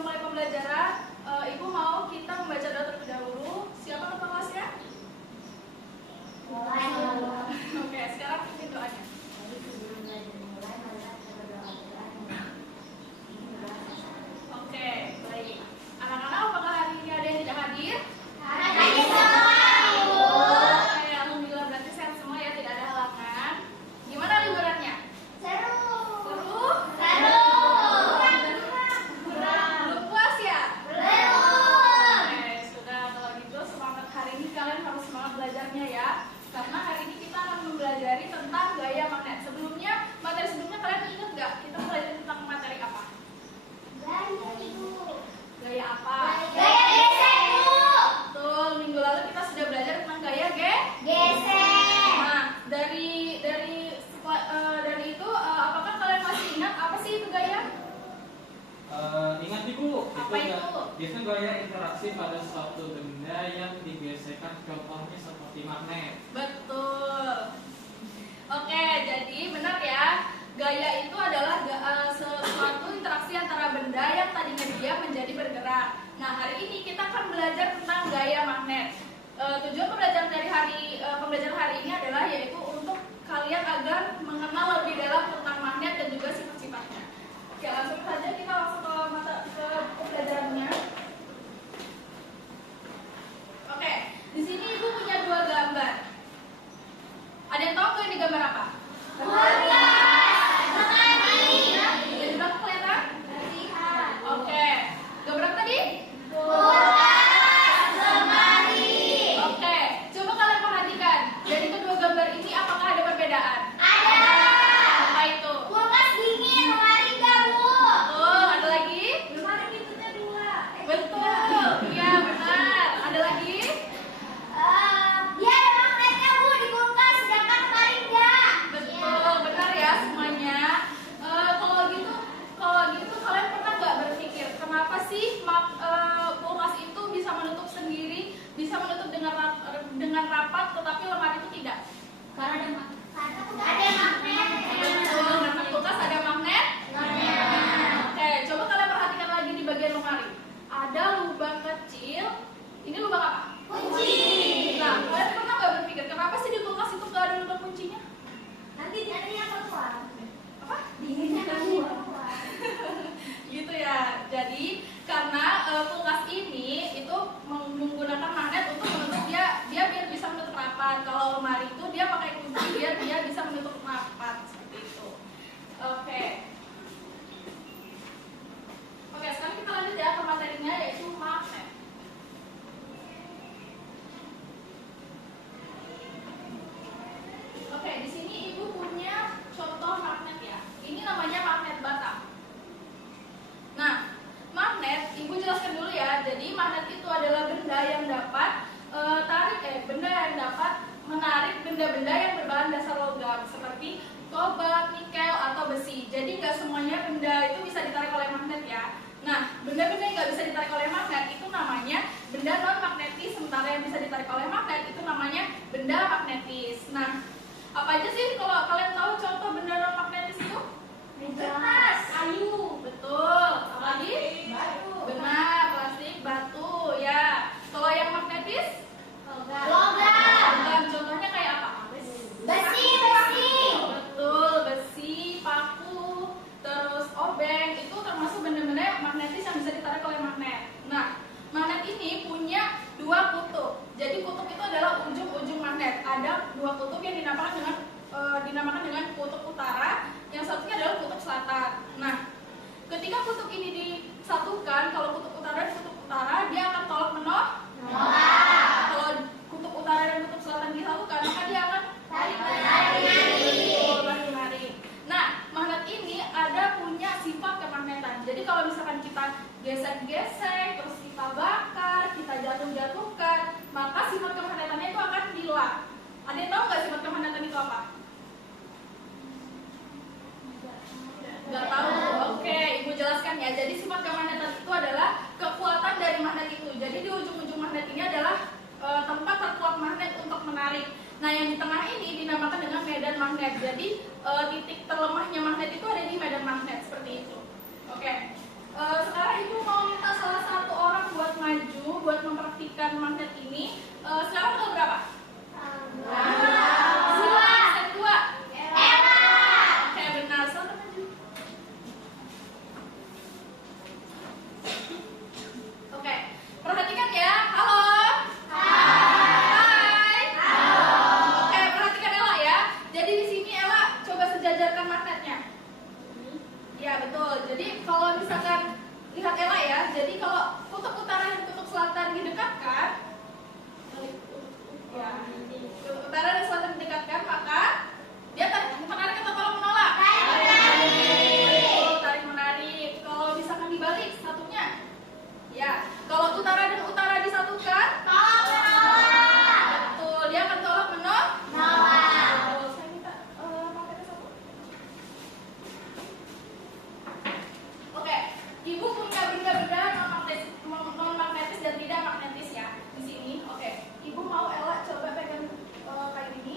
memulai pembelajaran, Ibu mau kita membaca doa terlebih dahulu. Siapa ketua kelasnya? Oke, sekarang pimpin doanya. Oke, baik. Anak-anak, apakah hari ini ada yang tidak hadir? Hadir semua, Ibu. Oke, alhamdulillah berarti sehat semua ya, tidak ada halangan. Gimana liburannya? Seru. Seru? Seru. Belum puas ya? Belum. Oke, sudah. Kalau gitu semangat hari ini kalian harus semangat belajarnya ya. Karena hari ini kita akan mempelajari tentang gaya magnet. Sebelumnya, materi sebelumnya kalian ingat nggak? Kita belajar tentang materi apa? Gaya, Ibu. Gaya apa? Gaya gesek, Bu. Betul, minggu lalu kita sudah belajar tentang gaya Gesek. Nah, dari itu, apakah kalian masih ingat apa sih itu gaya? Ingat Ibu, Apa itu? itu gaya interaksi pada suatu benda yang digesekkan, contohnya seperti magnet. Betul. Oke, jadi benar ya. Gaya itu adalah suatu interaksi antara benda yang tadinya diam menjadi bergerak. Nah, hari ini kita akan belajar tentang gaya magnet. Tujuan pembelajaran hari ini adalah yaitu untuk kalian agar mengenal lebih dalam tentang magnet dan juga sifat-sifatnya. Oke, langsung saja kita langsung ke pembelajarannya. Oke, di sini Ibu punya dua gambar. Ada yang tahu nggak ini gambar apa? Di belakang kelihatan? Oke. Gambar apa tadi? Oke. Coba kalian perhatikan. Dari kedua gambar ini apakah ada perbedaan? Apa itu? Betul. Ada lagi? Betul. Iya, benar. Ada lagi? Betul, benar ya semuanya. Kalau gitu kalian pernah nggak berpikir kenapa sih kulkas itu bisa menutup sendiri, bisa menutup dengan rapat, tetapi lemari itu tidak? Betul, karena kulkas ada magnet. Oke, coba kalian perhatikan lagi di bagian lemari. Ada lubang kecil. Ini lubang apa? Nah, kalian pernah nggak berpikir kenapa sih di kulkas itu nggak ada lubang kuncinya? Apa? Gitu ya. Jadi karena kulkas ini itu menggunakan magnet untuk menutup dia biar bisa menutup rapat. Kalau lemari itu dia pakai kunci biar dia bisa menutup rapat seperti itu. Oke. Oke, sekarang kita lanjut ya ke materinya yaitu magnet. Oke, di sini Ibu punya contoh magnet ya. Ini namanya magnet batam. Nah, magnet, Ibu jelaskan dulu ya. Jadi magnet itu adalah benda yang dapat menarik benda-benda yang berbahan dasar logam seperti kobalt, nikel atau besi. Jadi nggak semuanya benda itu bisa ditarik oleh magnet ya. Nah, benda-benda yang nggak bisa ditarik oleh magnet itu namanya benda non magnetis. Sementara yang bisa ditarik oleh magnet itu namanya benda magnetis. Nah, apa aja sih kalau kalian tahu contoh benda non magnetis itu? Kayu, betul. Apalagi? Batu. Benar, plastik, batu, ya. Kalau yang magnetis? Logam. Contohnya kayak apa? Besi. Betul, besi, paku, terus obeng. Itu termasuk benda-benda yang magnetis yang bisa ditarik oleh magnet. Nah, magnet ini punya dua kutub. Jadi kutub itu adalah ujung-ujung magnet. Ada dua kutub yang dinamakan dengan kutub utara, yang satunya adalah kutub selatan. Nah, ketika kutub ini disatukan, kalau kutub utara dan kutub utara, dia akan tolak menolak. Kalau kutub utara dan kutub selatan disatukan, maka dia akan tarik-menarik. Nah, magnet ini punya sifat kemagnetan. Jadi kalau misalkan kita gesek-gesek, terus kita bakar, kita jatuh-jatuhkan, maka sifat kemagnetannya itu akan hilang. Ada yang tahu nggak sifat kemagnetan itu apa? Nggak tahu. Oke, Ibu jelaskan ya. Jadi sifat kemagnetan itu adalah kekuatan dari magnet itu. Jadi di ujung-ujung magnet ini adalah tempat terkuat magnet untuk menarik. Nah, yang di tengah ini dinamakan dengan medan magnet. Jadi titik terlemahnya magnet itu ada di medan magnet seperti itu. Oke. Sekarang Ibu mau Jadi kalau kutub utara dan kutub selatan didekatkan, ya, kutub utara dan selatan didekatkan, maka dia menarik atau kalau menolak? Tarik menarik. Kalau misalkan dibalik satunya, ya. Kalau utara dan utara disatukan, Tolak menolak. betul, dia akan tolak menolak. Nolak. Betul. Saya minta pakai satu. Oke, ibu punya benda-benda non magnetis dan tidak magnetis ya di sini. Oke, ibu mau Ella coba pegang kayak gini.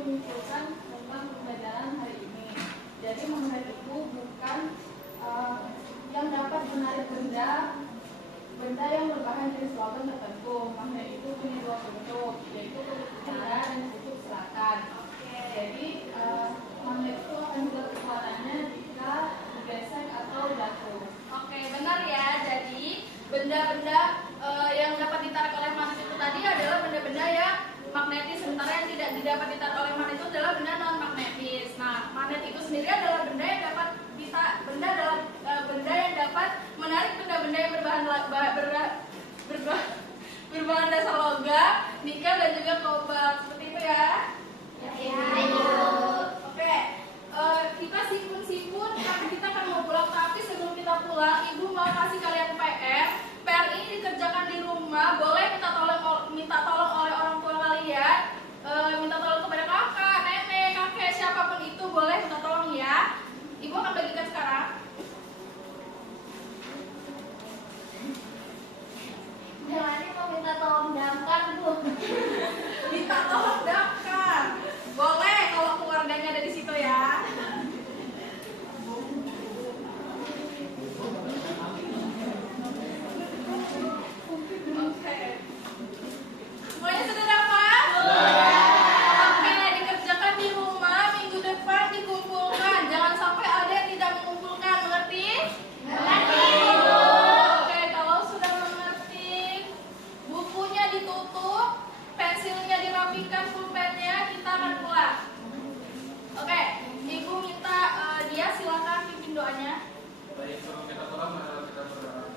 menyimpulkan tentang pembelajaran hari ini. Jadi magnet itu bukan yang dapat menarik benda yang berbahan jenis logam tertentu. Magnet itu punya dua bentuk, yaitu kutub utara dan kutub selatan. Jadi magnet itu akan juga kekuatannya jika digesek atau jatuh. Oke, benar ya. Jadi benda-benda yang dapat ditarik oleh magnet itu tadi adalah benda-benda yang magnetis, sementara yang tidak dapat ditarik oleh magnet itu adalah benda non magnetis. Nah, magnet itu sendiri adalah benda yang dapat benda yang dapat menarik benda-benda yang berbahan dasar logam, nikel dan juga kobalt. Seperti itu ya. Oke, kita simpun karena kita akan mau pulang. Tapi sebelum kita pulang, ibu mau kasih kalian PR. PR ini dikerjakan di rumah. Boleh minta tolong oleh orang tua kalian. Minta tolong kepada kakak, nenek, kakek, siapapun itu boleh minta tolong ya. Ibu akan bagikan sekarang. Melani mau minta tolong damkar, Bu. Minta tolong damkar. Boleh kalau keluarganya ada di situ ya. Oke. Semuanya sudah dapat? Oke, dikerjakan di rumah. Minggu depan dikumpulkan. Jangan sampai ada yang tidak mengumpulkan. Mengerti? Oke, kalau sudah mengerti, bukunya ditutup, pensilnya dirapikan, pulpennya, kita akan pulang. Oke, ibu minta dia silakan pimpin doanya. Baik, sebelum kita pulang, mari kita berdoa.